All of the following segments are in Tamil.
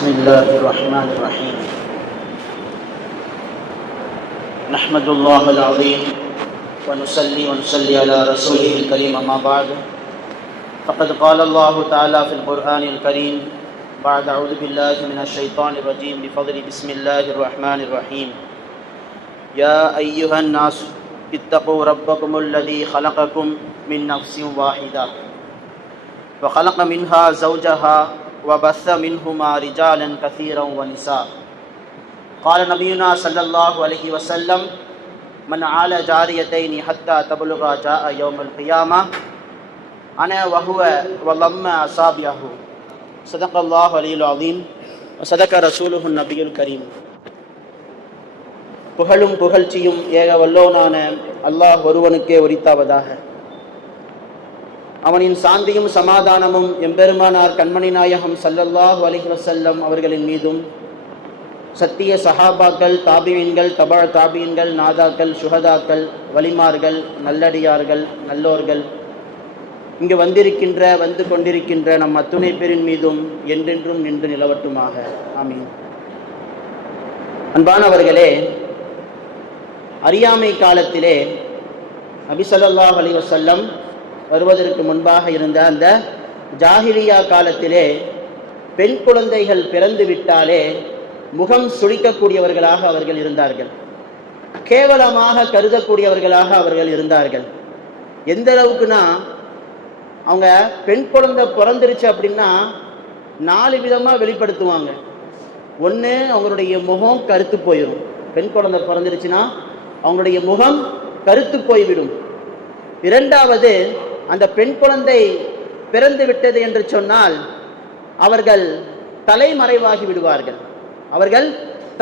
بسم الله الرحمن الرحيم. نحمد الله العظيم ونصلي ونصلي على رسوله الكريم أما بعد. فقد قال الله تعالى في القرآن الكريم بعد أعوذ بالله من الشيطان الرجيم بفضل بسم الله الرحمن الرحيم. يا أيها الناس، اتقوا ربكم الذي خلقكم من نفس واحدة. وخلق منها زوجها وبث منهما رجالا كثيرا ونساء قال نبينا صلى الله عليه وسلم من عال جاريتين حتى تبلغ جاء يوم القيامة أنا وهو ولم أصابعه صدق الله علي العظيم وصدق رسوله النبي الكريم புகழும் புகழ்ச்சியும் ஏக வல்லோனான அல்லாஹ் ஒருவனுக்கே உரித்தாவதாக அவனின் சாந்தியும் சமாதானமும் எம்பெருமானார் கண்மணி நாயகம் சல்லல்லாஹ் அலைஹி அவர்களின் மீதும். சத்திய சஹாபாக்கள் தாபியன்கள் தபா தாபியன்கள் நாதாக்கள் சுகதாக்கள் வலிமார்கள் நல்லடியார்கள் நல்லோர்கள். இங்கு வந்திருக்கின்ற வந்து கொண்டிருக்கின்ற நம் அத்துணை பேரின் மீதும் என்றென்றும் நின்று நிலவட்டுமாக. ஆமீன். அன்பானவர்களே அறியாமை காலத்திலே நபி அலி வசல்லம் வருவதற்கு முன்பாக இருந்த அந்த ஜாகிரியா காலத்திலே பெண் குழந்தைகள் பிறந்து விட்டாலே முகம் சுளிக்கக்கூடியவர்களாக அவர்கள் இருந்தார்கள். கேவலமாக கருதக்கூடியவர்களாக அவர்கள் இருந்தார்கள். எந்த அளவுக்குன்னா அவங்க பெண் குழந்தை பிறந்துருச்சு அப்படின்னா நாலு விதமாக வெளிப்படுத்துவாங்க. ஒன்று அவங்களுடைய முகம் கருத்து போயிடும் பெண் குழந்தை பிறந்துருச்சுன்னா அவங்களுடைய முகம் கருத்து போய்விடும். இரண்டாவது அந்த பெண் குழந்தை பிறந்து விட்டது என்று சொன்னால் அவர்கள் தலைமறைவாகி விடுவார்கள். அவர்கள்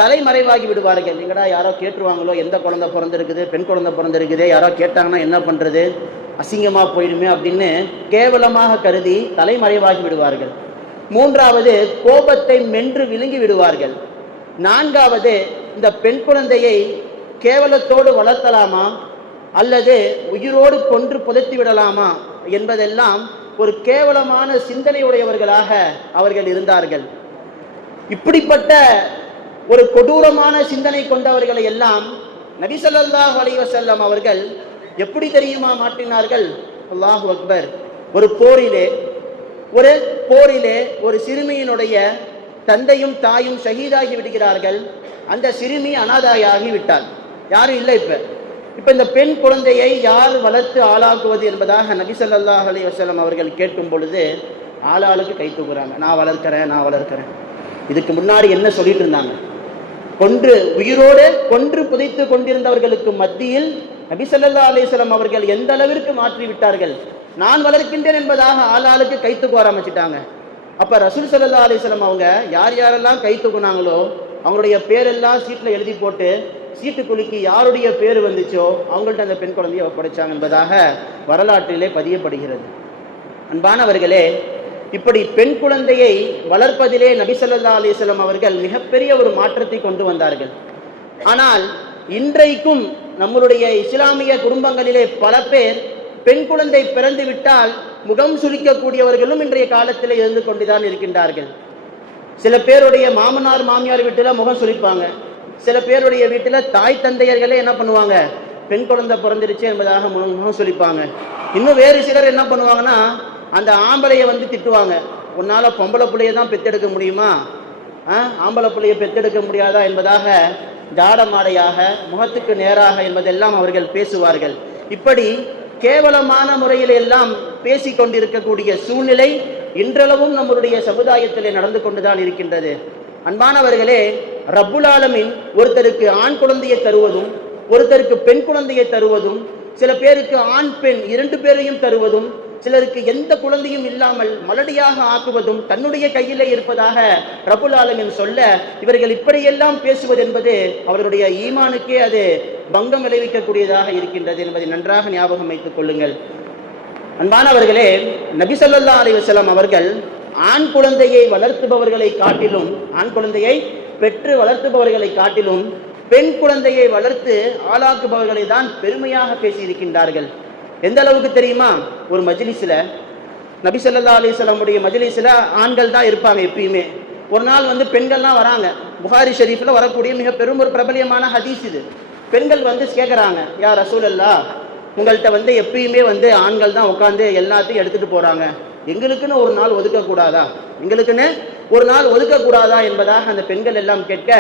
தலைமறைவாகி விடுவார்கள். எங்கடா யாரோ கேட்டுருவாங்களோ எந்த குழந்தை பிறந்திருக்குது பெண் குழந்தை பிறந்திருக்குது யாரோ கேட்டாங்கன்னா என்ன பண்ணுறது அசிங்கமாக போயிடுமே அப்படின்னு கேவலமாக கருதி தலைமறைவாகி விடுவார்கள். மூன்றாவது கோபத்தை மென்று விழுங்கி விடுவார்கள். நான்காவது இந்த பெண் குழந்தையை கேவலத்தோடு வளர்த்தலாமா? அல்லது உயிரோடு கொன்று புதைத்து விடலாமா? என்பதெல்லாம் ஒரு கேவலமான சிந்தனையுடையவர்களாக அவர்கள் இருந்தார்கள். இப்படிப்பட்ட ஒரு கொடூரமான சிந்தனை கொண்டவர்களை எல்லாம் நபிசல்லாஹ் அலைவசல்லம் அவர்கள் எப்படி தெரியுமா மாற்றினார்கள்? அல்லாஹு அக்பர். ஒரு போரிலே ஒரு போரிலே ஒரு சிறுமியினுடைய தந்தையும் தாயும் ஷஹீதாகி விடுகிறார்கள். அந்த சிறுமி அனாதாயாகி விட்டாள். யாரும் இல்லை இப்போ. இப்போ இந்த பெண் குழந்தையை யார் வளர்த்து ஆளாக்குவது என்பதாக நபி ஸல்லல்லாஹு அலைஹி அவர்கள் கேட்கும் பொழுது ஆளாளுக்கு கை தூக்குறாங்க. நான் வளர்க்கிறேன் நான் வளர்க்கிறேன். இதுக்கு முன்னாடி என்ன சொல்லிட்டு இருந்தாங்க? கொன்று உயிரோடு கொன்று புதைத்து கொண்டிருந்தவர்களுக்கு மத்தியில் நபி ஸல்லல்லாஹு அவர்கள் எந்த அளவிற்கு மாற்றி விட்டார்கள்? நான் வளர்க்கின்றேன் என்பதாக ஆளாளுக்கு கை தூக்க ஆரம்பிச்சிட்டாங்க. அப்போ ரசூல் சல்லா அலைஹி அவங்க யார் யாரெல்லாம் கை தூக்குனாங்களோ அவங்களுடைய பேரெல்லாம் சீட்டில் எழுதி போட்டு சீட்டு யாருடைய பேர் வந்துச்சோ அவங்கள்ட்ட அந்த பெண் குழந்தையை ஒப்படைச்சாங்க என்பதாக வரலாற்றிலே பதியப்படுகிறது. அன்பானவர்களே இப்படி பெண் குழந்தையை வளர்ப்பதிலே நபிசல்லா ஸல்லல்லாஹு அவர்கள் மிகப்பெரிய ஒரு மாற்றத்தை கொண்டு வந்தார்கள். ஆனால் இன்றைக்கும் நம்மளுடைய இஸ்லாமிய குடும்பங்களிலே பல பேர் பெண் குழந்தை பிறந்து விட்டால் முகம் சுருக்கக்கூடியவர்களும் இன்றைய காலத்தில் இருந்து கொண்டுதான் இருக்கின்றார்கள். சில பேருடைய மாமனார் மாமியார் வீட்டில் முகம் சுரிப்பாங்க சில பேருடைய வீட்டில் தாய் தந்தையர்களே என்ன பண்ணுவாங்க? பெண் குழந்தை பிறந்துருச்சு என்பதாக முழுமுகம் சொல்லிப்பாங்க. இன்னும் வேறு சிலர் என்ன பண்ணுவாங்கன்னா அந்த ஆம்பளையை வந்து திட்டுவாங்க. உன்னால் பொம்பளை பிள்ளைய தான் பெத்தெடுக்க முடியுமா? ஆம்பளை பிள்ளையை பெத்தெடுக்க முடியாதா என்பதாக ஜாடமாடையாக முகத்துக்கு நேராக என்பதெல்லாம் அவர்கள் பேசுவார்கள். இப்படி கேவலமான முறையில் எல்லாம் பேசி கொண்டிருக்கக்கூடிய சூழ்நிலை இன்றளவும் நம்முடைய சமுதாயத்திலே நடந்து கொண்டுதான் இருக்கின்றது. அன்பானவர்களே ரப்புல் ஆலமின் ஒருத்தருக்கு ஆண் குழந்தையை தருவதும் ஒருத்தருக்கு பெண் குழந்தையை தருவதும் சில பேருக்கு ஆண் பெண் இரண்டு பேரையும் தருவதும் சிலருக்கு எந்த குழந்தையும் இல்லாமல் மலடியாக ஆக்குவதும் தன்னுடைய கையிலே இருப்பதாக ரபுல் ஆலமின் சொல்ல இவர்கள் இப்படியெல்லாம் பேசுவது என்பது அவர்களுடைய ஈமானுக்கே அது பங்கம் விளைவிக்கக்கூடியதாக இருக்கின்றது என்பதை நன்றாக ஞாபகம் வைத்துக் கொள்ளுங்கள். அன்பானவர்களே நபிசல்லா ஸல்லல்லாஹு அலைஹி அவர்கள் ஆண் குழந்தையை வளர்த்துபவர்களை காட்டிலும் ஆண் குழந்தையை பெற்று வளர்த்துபவர்களை காட்டிலும் பெண் குழந்தையை வளர்த்து ஆளாக்குபவர்களை தான் பெருமையாக பேசியிருக்கின்றார்கள். எந்த அளவுக்கு தெரியுமா? ஒரு மஜிலிஸில் நபிசல்லா அலிஸ்லாமுடைய அலைஹி ஆண்கள் தான் இருப்பாங்க எப்பயுமே. ஒரு நாள் வந்து பெண்கள்லாம் வராங்க. புகாரி ஷெரீஃபில் வரக்கூடிய மிக பெரும் ஒரு பிரபலியமான ஹதீஸ் இது. பெண்கள் வந்து கேட்குறாங்க யா ரசூலல்லா உங்கள்கிட்ட வந்து எப்பயுமே வந்து ஆண்கள் தான் உட்காந்து எல்லாத்தையும் எடுத்துகிட்டு போகிறாங்க எங்களுக்குன்னு ஒரு நாள் ஒதுக்கக்கூடாதா? எங்களுக்குன்னு ஒரு நாள் ஒதுக்கக்கூடாதா என்பதாக அந்த பெண்கள் எல்லாம் கேட்க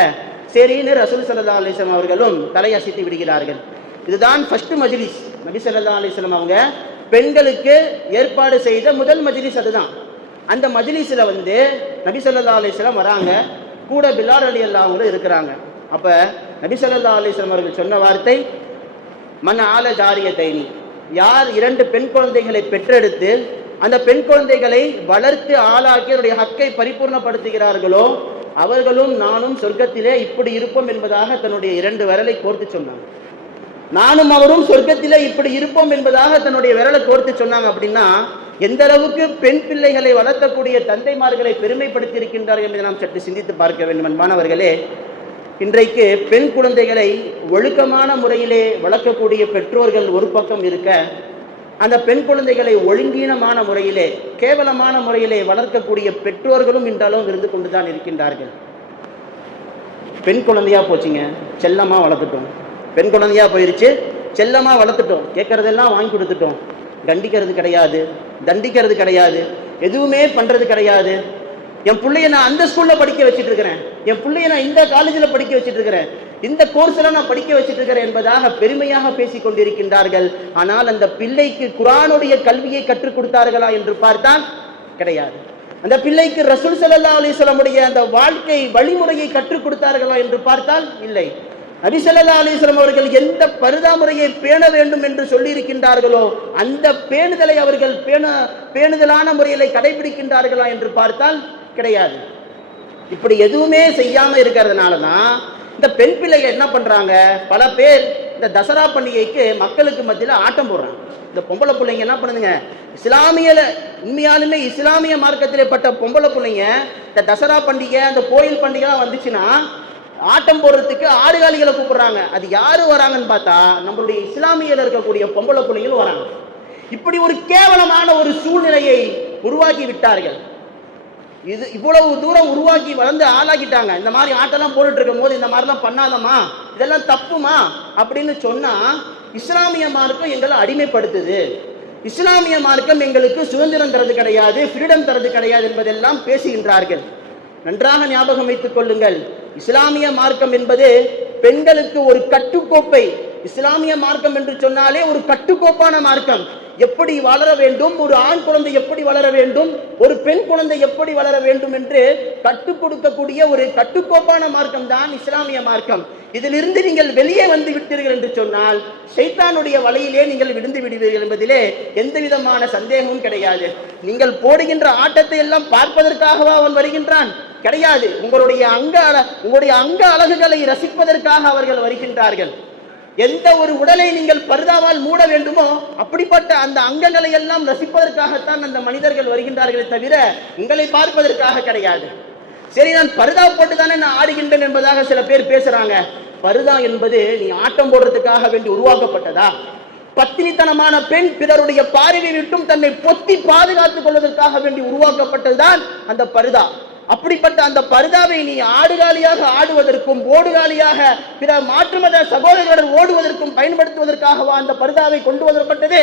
சரின்னு ரசூல் சல்லா அலிஸ்லாம் அவர்களும் தலையசைத்து விடுகிறார்கள். இதுதான் ஃபர்ஸ்ட் மஜ்லிஸ் நபி சல்லா அலிஸ்லாம் அவங்க பெண்களுக்கு ஏற்பாடு செய்த முதல் மஜ்லிஸ் அதுதான். அந்த மஜ்லிஸில் வந்து நபி சல்லா அலிஸ்லாம் வராங்க. கூட பிலார் அலி அல்லாவங்களும் இருக்கிறாங்க. அப்போ நபி சல்லா அலிஸ்லாம் அவர்கள் சொன்ன வார்த்தை மன ஆல ஜாரிய தைனி யார் இரண்டு பெண் குழந்தைகளை பெற்றெடுத்து அந்த பெண் குழந்தைகளை வளர்த்து ஆளாக்கி அவருடைய ஹக்கை பரிபூர்ணப்படுத்துகிறார்களோ அவர்களும் நானும் சொர்க்கத்திலே இப்படி இருப்போம் என்பதாக தன்னுடைய இரண்டு விரலை கோர்த்து சொன்னாங்க. நானும் அவரும் சொர்க்கத்திலே இப்படி இருப்போம் என்பதாக தன்னுடைய விரலை கோர்த்து சொன்னாங்க அப்படின்னா எந்த அளவுக்கு பெண் பிள்ளைகளை வளர்த்தக்கூடிய தந்தைமார்களை பெருமைப்படுத்தி இருக்கின்றார்கள் என்பதை நாம் சற்று சிந்தித்து பார்க்க வேண்டும் மாணவர்களே இன்றைக்கு பெண் குழந்தைகளை ஒழுக்கமான முறையிலே வளர்க்கக்கூடிய பெற்றோர்கள் ஒரு பக்கம் இருக்க அந்த பெண் குழந்தைகளை ஒழுங்கீனமான முறையிலே கேவலமான முறையிலே வளர்க்கக்கூடிய பெற்றோர்களும் இன்றளவும் இருந்து கொண்டு தான் இருக்கின்றார்கள். பெண் குழந்தையா போச்சுங்க செல்லமாக வளர்த்துட்டோம். பெண் குழந்தையா போயிருச்சு செல்லமாக வளர்த்துட்டோம். கேட்கறதெல்லாம் வாங்கி கொடுத்துட்டோம். கண்டிக்கிறது கிடையாது தண்டிக்கிறது கிடையாது எதுவுமே பண்ணுறது கிடையாது. என் பிள்ளைய நான் அந்த ஸ்கூலில் படிக்க வச்சுட்டு இருக்கிறேன். என் பிள்ளைய நான் இந்த காலேஜில் படிக்க வச்சுட்டு இருக்கிறேன். இந்த கோர்ஸ்ல நான் படிக்க வச்சுட்டு இருக்கிறேன் என்பதாக பெருமையாக பேசிக் கொண்டிருக்கின்றார்கள். ஆனால் அந்த பிள்ளைக்கு குரானுடைய கல்வியை கற்றுக் கொடுத்தார்களா என்று பார்த்தால் கிடையாது. அந்த பிள்ளைக்கு ரசூல் சல்லா அலிஸ்லமுடைய அந்த வாழ்க்கை வழிமுறையை கற்றுக் கொடுத்தார்களா என்று பார்த்தால் இல்லை. நபி ஸல்லல்லாஹு அவர்கள் எந்த பருதாமுறையை பேண வேண்டும் என்று சொல்லி இருக்கின்றார்களோ அந்த பேணுதலை அவர்கள் பேண பேணுதலான முறையில கடைபிடிக்கின்றார்களா என்று பார்த்தால் கிடையாது. இப்படி எதுவுமே செய்யாம இருக்கிறதுனால தான் இந்த பெண் பிள்ளைகள் என்ன பண்ணுறாங்க பல பேர் இந்த தசரா பண்டிகைக்கு மக்களுக்கு மத்தியில் ஆட்டம் போடுறாங்க. இந்த பொம்பளை பிள்ளைங்க என்ன பண்ணுதுங்க? இஸ்லாமியில் உண்மையாலுமே இஸ்லாமிய மார்க்கத்திலே பட்ட பொம்பளை பிள்ளைங்க இந்த தசரா பண்டிகை அந்த கோயில் பண்டிகைலாம் வந்துச்சுன்னா ஆட்டம் போடுறதுக்கு ஆடுகாலிகளை கூப்பிடுறாங்க. அது யார் வராங்கன்னு பார்த்தா நம்மளுடைய இஸ்லாமியில் இருக்கக்கூடிய பொம்பளை பிள்ளைங்களும் வராங்க. இப்படி ஒரு கேவலமான ஒரு சூழ்நிலையை உருவாக்கி விட்டார்கள். இது இவ்வளவு தூரம் உருவாக்கி வளர்ந்து ஆளாக்கிட்டாங்க. இந்த மாதிரி ஆட்டெல்லாம் போட்டுட்டு இருக்கும் போது இந்த மாதிரிலாம் பண்ணாதம்மா. இதெல்லாம் தப்புமா? அப்படின்னு சொன்னா இஸ்லாமிய மார்க்கம் எங்களை அடிமைப்படுத்துது. இஸ்லாமிய மார்க்கம் எங்களுக்கு சுதந்திரம் தரது கிடையாது ஃப்ரீடம் தரது கிடையாது என்பதெல்லாம் பேசுகின்றார்கள். நன்றாக ஞாபகம் வைத்துக் கொள்ளுங்கள். இஸ்லாமிய மார்க்கம் என்பது பெண்களுக்கு ஒரு கட்டுக்கோப்பை. இஸ்லாமிய மார்க்கம் என்று சொன்னாலே ஒரு கட்டுக்கோப்பான மார்க்கம். எப்படி வளர வேண்டும்? ஒரு ஆண் குழந்தை எப்படி வளர வேண்டும்? ஒரு பெண் குழந்தை எப்படி வளர வேண்டும் என்று கற்றுக் கொடுக்கக்கூடிய ஒரு கட்டுக்கோப்பான மார்க்கம் தான் இஸ்லாமிய மார்க்கம். இதிலிருந்து நீங்கள் வெளியே வந்து விட்டீர்கள் என்று சொன்னால் சைத்தானுடைய வலையிலே நீங்கள் விழுந்து விடுவீர்கள் என்பதிலே எந்த விதமான சந்தேகமும் கிடையாது. நீங்கள் போடுகின்ற ஆட்டத்தை எல்லாம் பார்ப்பதற்காகவா அவன் வருகின்றான்? கிடையாது. உங்களுடைய அங்க உங்களுடைய அங்க அழகுகளை ரசிப்பதற்காக அவர்கள் வருகின்றார்கள். எந்த ஒரு உடலை நீங்கள் பரிதாவால் மூட வேண்டுமோ அப்படிப்பட்ட அந்த அங்கங்களை எல்லாம் ரசிப்பதற்காகத்தான் அந்த மனிதர்கள் வருகின்றார்களே தவிர உங்களை பார்ப்பதற்காக கிடையாது. சரி நான் பருதா போட்டு தானே நான் ஆடுகின்றேன் என்பதாக சில பேர் பேசுறாங்க. பருதா என்பது நீ ஆட்டம் போடுறதுக்காக வேண்டி உருவாக்கப்பட்டதா? பத்தினித்தனமான பெண் பிறருடைய பார்வை விட்டும் தன்னை பொத்தி பாதுகாத்துக் கொள்வதற்காக வேண்டி உருவாக்கப்பட்டதுதான் அந்த பருதா. அப்படிப்பட்ட அந்த பருதாவை நீ ஆடுகாலியாக ஆடுவதற்கும் ஓடுகாலியாக பிற மாற்றுமத சகோதரர்களுடன் ஓடுவதற்கும் பயன்படுத்துவதற்காகவா அந்த பருதாவை கொண்டு வரப்பட்டது?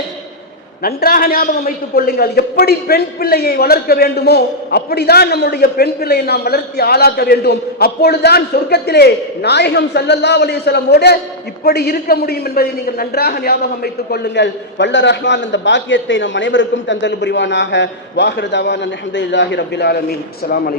நன்றாக ஞாபகம் வைத்துக் கொள்ளுங்கள். எப்படி பெண் பிள்ளையை வளர்க்க வேண்டுமோ அப்படிதான் நம்முடைய பெண் பிள்ளையை நாம் வளர்த்தி ஆளாக்க வேண்டும். அப்பொழுதுதான் சொர்க்கத்திலே நாயகம் சல்லல்லா அலைஹி இப்படி இருக்க முடியும் என்பதை நீங்கள் நன்றாக ஞாபகம் வைத்துக் கொள்ளுங்கள். வல்ல ரஹ்மான் அந்த பாக்கியத்தை நம் அனைவருக்கும் தந்தல் புரிவானாக. வாஹிரு தவான் அல்ஹம்துலில்லாஹி ரப்பில் ஆலமீன். அஸ்ஸலாமு